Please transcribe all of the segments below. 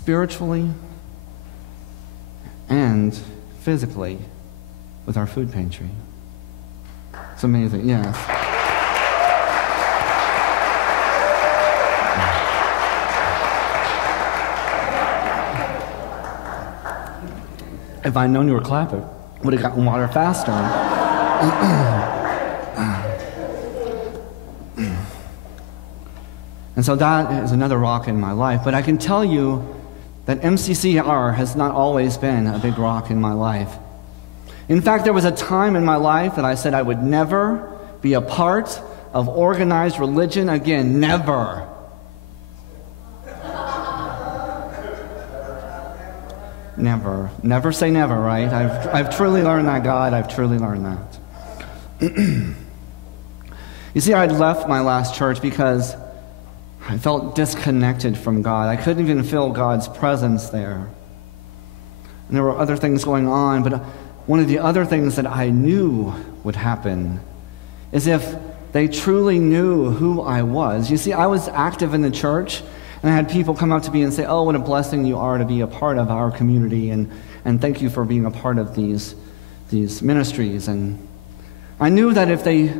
spiritually and physically with our food pantry. It's amazing, yes. If I'd known you were clapping, I would have gotten water faster. And so that is another rock in my life. But I can tell you that MCCR has not always been a big rock in my life. In fact, there was a time in my life that I said I would never be a part of organized religion again. Never. Never. Never say never, right? I've truly learned that, God. I've truly learned that. You see, I'd left my last church because I felt disconnected from God. I couldn't even feel God's presence there. And there were other things going on, but one of the other things that I knew would happen is if they truly knew who I was. You see, I was active in the church, and I had people come up to me and say, "Oh, what a blessing you are to be a part of our community, and thank you for being a part of these ministries." And I knew that if they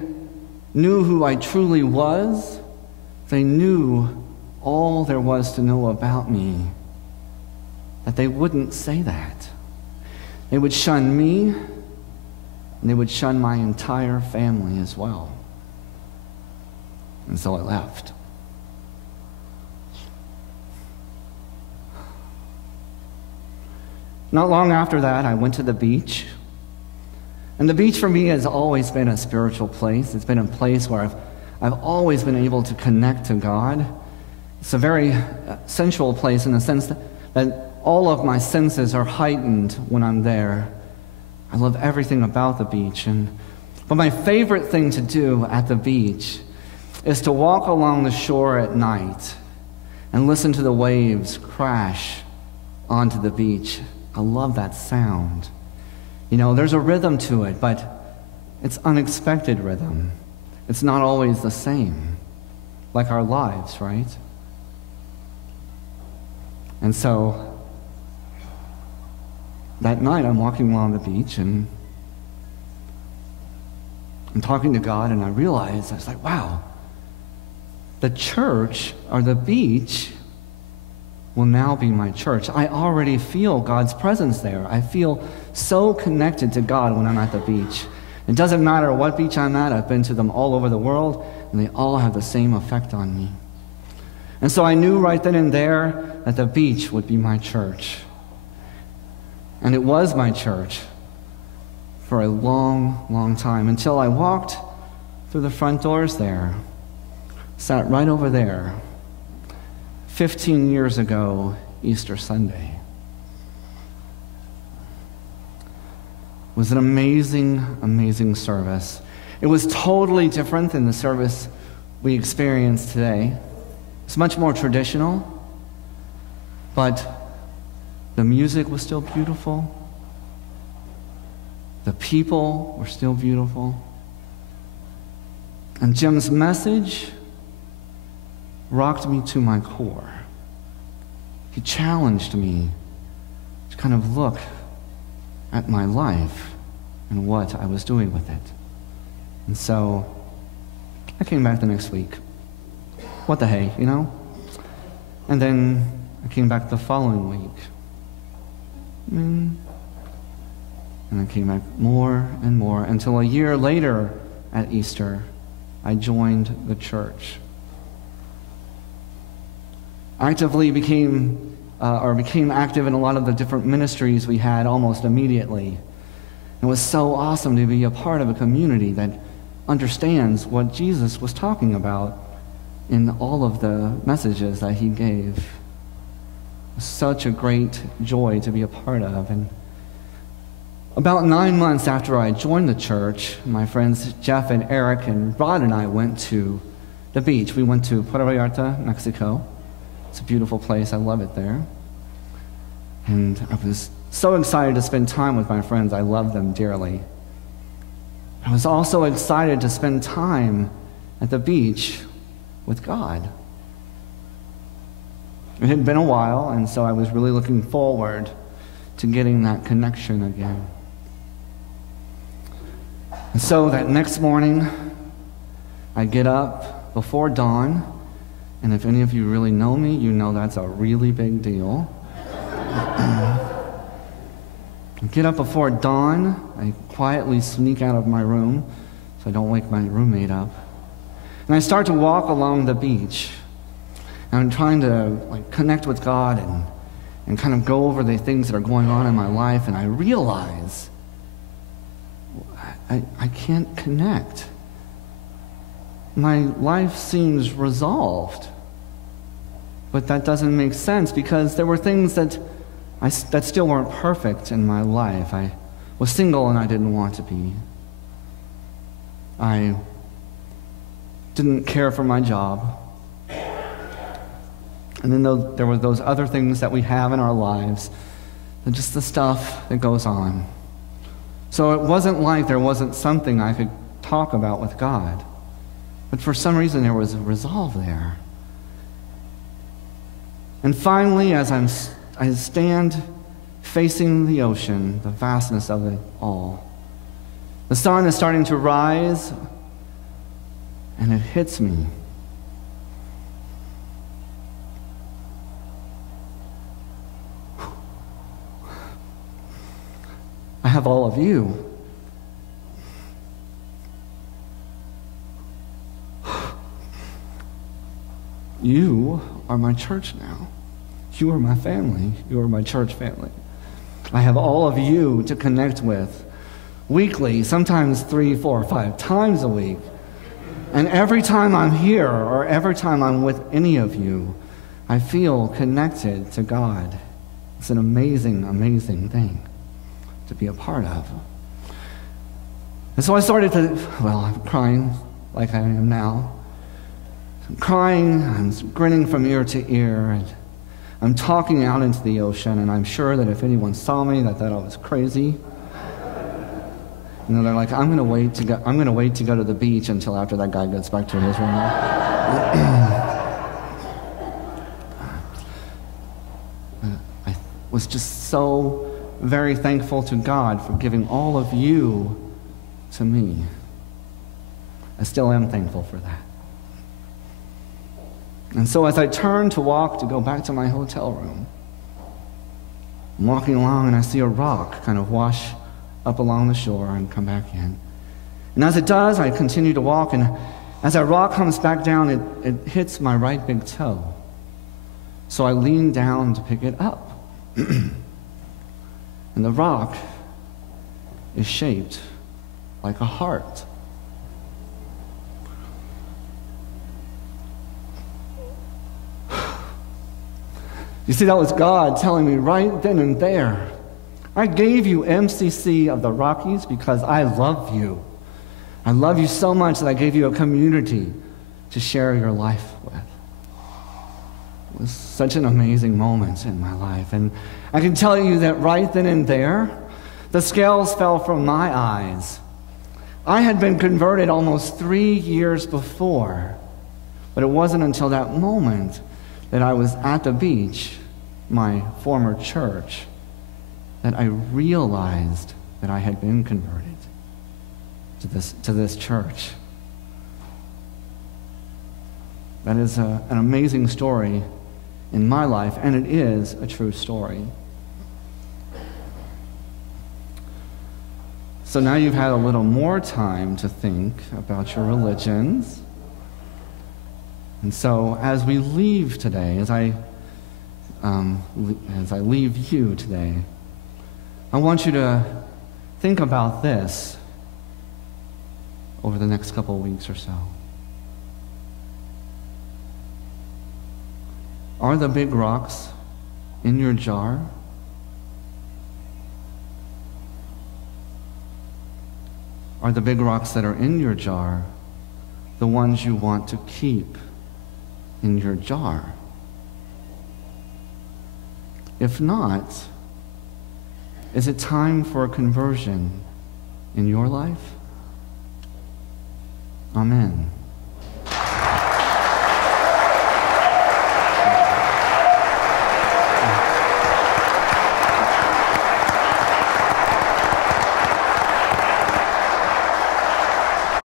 knew who I truly was, they knew all there was to know about me, that they wouldn't say that. They would shun me, and they would shun my entire family as well. And so I left. Not long after that, I went to the beach. And the beach for me has always been a spiritual place. It's been a place where I've always been able to connect to God. It's a very sensual place in the sense that all of my senses are heightened when I'm there. I love everything about the beach. But my favorite thing to do at the beach is to walk along the shore at night and listen to the waves crash onto the beach. I love that sound. You know, there's a rhythm to it, but it's unexpected rhythm. It's not always the same, like our lives, right? And so, that night I'm walking along the beach and I'm talking to God, and I realized, I was like, wow, the church or the beach will now be my church. I already feel God's presence there. I feel so connected to God when I'm at the beach. It doesn't matter what beach I'm at. I've been to them all over the world, and they all have the same effect on me. And so I knew right then and there that the beach would be my church. And it was my church for a long, long time, until I walked through the front doors there, sat right over there, 15 years ago, Easter Sunday. It was an amazing, amazing service. It was totally different than the service we experience today. It's much more traditional, but the music was still beautiful. The people were still beautiful. And Jim's message rocked me to my core. He challenged me to kind of look at my life and what I was doing with it. And so I came back the next week. What the hey, you know? And then I came back the following week. And I came back more and more until a year later at Easter, I joined the church. Became active in a lot of the different ministries we had almost immediately. It was so awesome to be a part of a community that understands what Jesus was talking about in all of the messages that he gave. It was such a great joy to be a part of. And about 9 months after I joined the church, my friends Jeff and Eric and Rod and I went to the beach. We went to Puerto Vallarta, Mexico. It's a beautiful place. I love it there. And I was so excited to spend time with my friends. I love them dearly. I was also excited to spend time at the beach with God. It had been a while, and so I was really looking forward to getting that connection again. And so that next morning, I get up before dawn, and if any of you really know me, you know that's a really big deal. I get up before dawn. I quietly sneak out of my room so I don't wake my roommate up. And I start to walk along the beach. And I'm trying to connect with God and kind of go over the things that are going on in my life, and I realize I can't connect. My life seems resolved, but that doesn't make sense because there were things that still weren't perfect in my life. I was single and I didn't want to be. I didn't care for my job. And then there were those other things that we have in our lives, and just the stuff that goes on. So it wasn't like there wasn't something I could talk about with God. But for some reason, there was a resolve there. And finally, as I stand facing the ocean, the vastness of it all, the sun is starting to rise, and it hits me. I have all of you. You are my church now. You are my family. You are my church family. I have all of you to connect with weekly, sometimes 3, 4, 5 times a week. And every time I'm here or every time I'm with any of you, I feel connected to God. It's an amazing, amazing thing to be a part of. And so I started I'm crying like I am now. I'm crying, I'm grinning from ear to ear, and I'm talking out into the ocean, and I'm sure that if anyone saw me, they thought I was crazy. They're like, I'm going to wait to go to the beach until after that guy gets back to his room. I was just so very thankful to God for giving all of you to me. I still am thankful for that. And so as I turn to walk to go back to my hotel room, I'm walking along and I see a rock kind of wash up along the shore and come back in. And as it does, I continue to walk, and as that rock comes back down, it hits my right big toe. So I lean down to pick it up. And the rock is shaped like a heart. You see, that was God telling me right then and there, I gave you MCC of the Rockies because I love you. I love you so much that I gave you a community to share your life with. It was such an amazing moment in my life. And I can tell you that right then and there, the scales fell from my eyes. I had been converted almost 3 years before, but it wasn't until that moment that I was at the beach, my former church, that I realized that I had been converted to this church. That is an amazing story in my life, and it is a true story. So now you've had a little more time to think about your religions. And so as we leave today, as I leave you today, I want you to think about this over the next couple of weeks or so. Are the big rocks in your jar? Are the big rocks that are in your jar the ones you want to keep in your jar? If not, is it time for a conversion in your life? Amen.